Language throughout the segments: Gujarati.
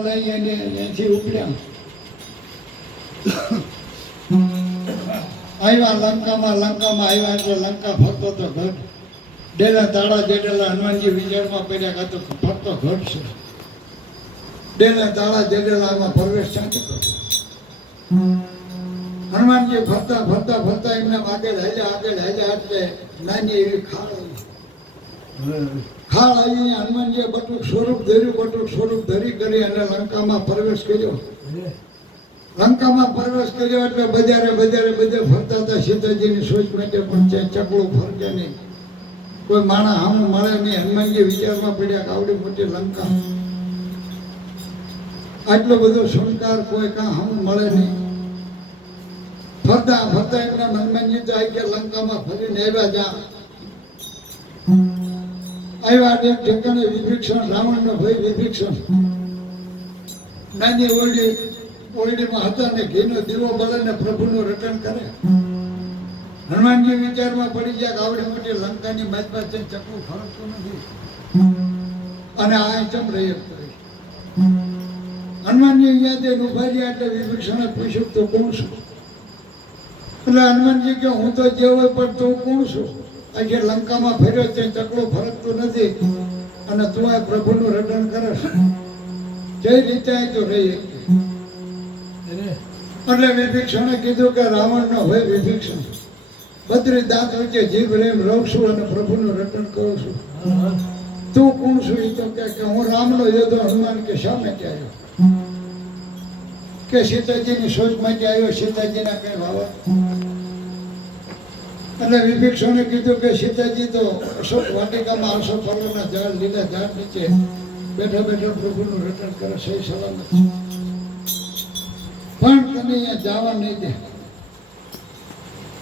ઘોડા લઈ એને અહીંથી ઉપડ્યા આવ્યા લંકામાં આવ્યા એટલે લંકા ફરતો તો ઘટ ડેલા તાળા જેડેલા હનુમાનજી વિચારમાં પડ્યા કાં તો ફરતો ઘટ છે ડેલા તાળા જેડેલામાં પ્રવેશ સાચો કરતો હનુમાનજી ફરતા ફરતા ફરતા એમને આગળ હાલ્યા એટલે નાની એવી ખાળ આવી હનુમાનજીએ બટુક સ્વરૂપ ધરી કરી અને લંકામાં પ્રવેશ કર્યો એટલે બજારે ફરતા હતા સીતાજીની સોચ માટે પણ ચકલું ફરકે નહીં કોઈ માણસ આમ મળે નહીં હનુમાનજી વિચારમાં પડ્યા કે આવડી મોટી લંકા આટલો બધો શણગાર કોઈ કાં હમ મળે નહીં ફરતા એમના હનુમાનજી તો આવી ગયા લંકામાં ફરીને આવ્યા એક ઠેકાણે વિભીષણ રાવણનો ભાઈ વિભીષણ નાની ઓરડીમાં હતા ને ઘીનો દીવો બળે ને પ્રભુનું રટણ કરે હનુમાનજી વિચારમાં પડી ગયા કે આવડી મોટી લંકાની માજમાં ચકલું ફરકતું નથી અને આ ચમ રહી હનુમાનજી અહીંયા જઈને ઉભા રહ્યા એટલે વિભીષણે પૂછ્યું તો કોણ છું એટલે હનુમાનજી કે હું તો જે હોય પણ તું કોણ છું આજે લંકામાં ફર્યો છે ચકલું ફરકતું નથી અને તું આ પ્રભુનું રટણ કરે જે રીતે તો રહી એટલે વિભીષણે કીધું કે રાવણનો હોય વિભીષણ બદ્રી દાંત વચ્ચે જીભ રેમ રહું છું અને પ્રભુનું રટણ કરું છું તું કોણ છું એ તો કે હું રામનો યોધો હનુમાન કે શા માટે આવ્યો કે સીતાજીની સોચ માટે આવ્યો સીતાજીના કઈ વાવા એટલે વિભીષણે કીધું કે સીતાજી તો અશોક વાટિકામાં આસો ફળના ઝાડ લીલા ઝાડ નીચે બેઠા પ્રભુનું રટણ કરે સહી સલામત પણ તમે અહીંયા જવા નહીં દે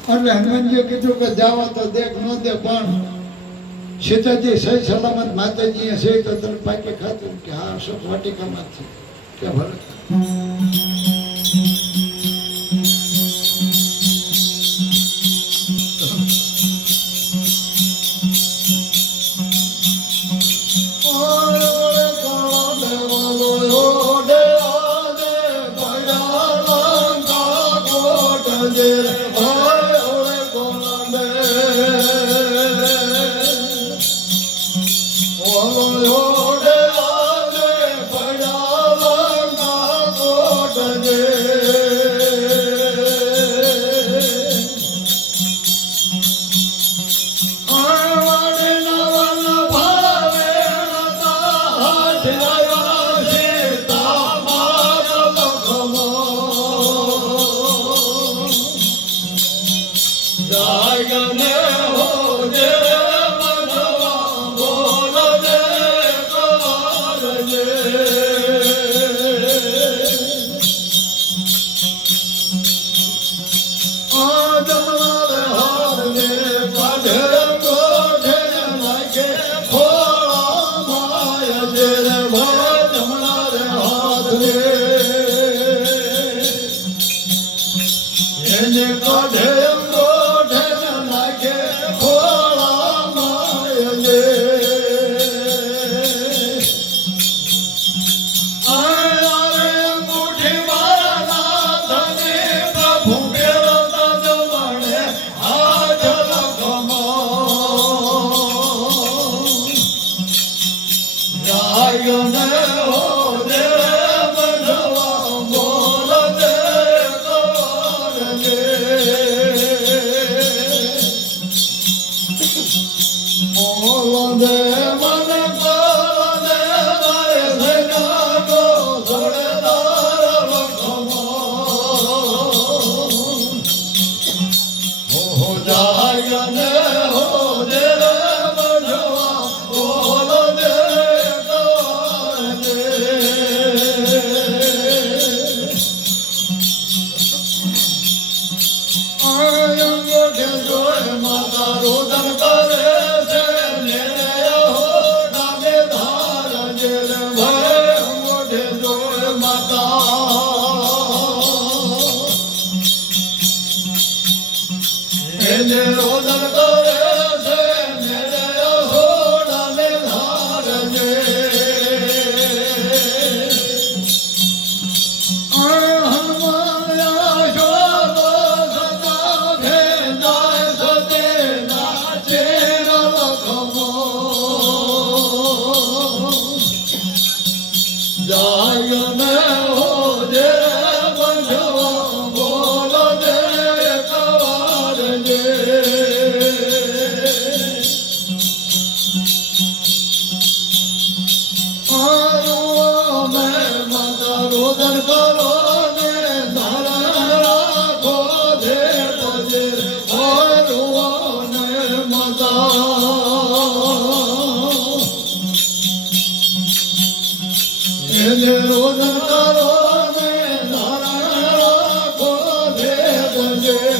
એટલે હનુમાનજીએ કીધું કે જવા તો દેખ ન દે પણ સીતાજી સહી સલામત માતાજીએ સહી તો તને પાકે ખાતું કે હા અશોક વાટિકામાં છે કે ભરત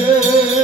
હે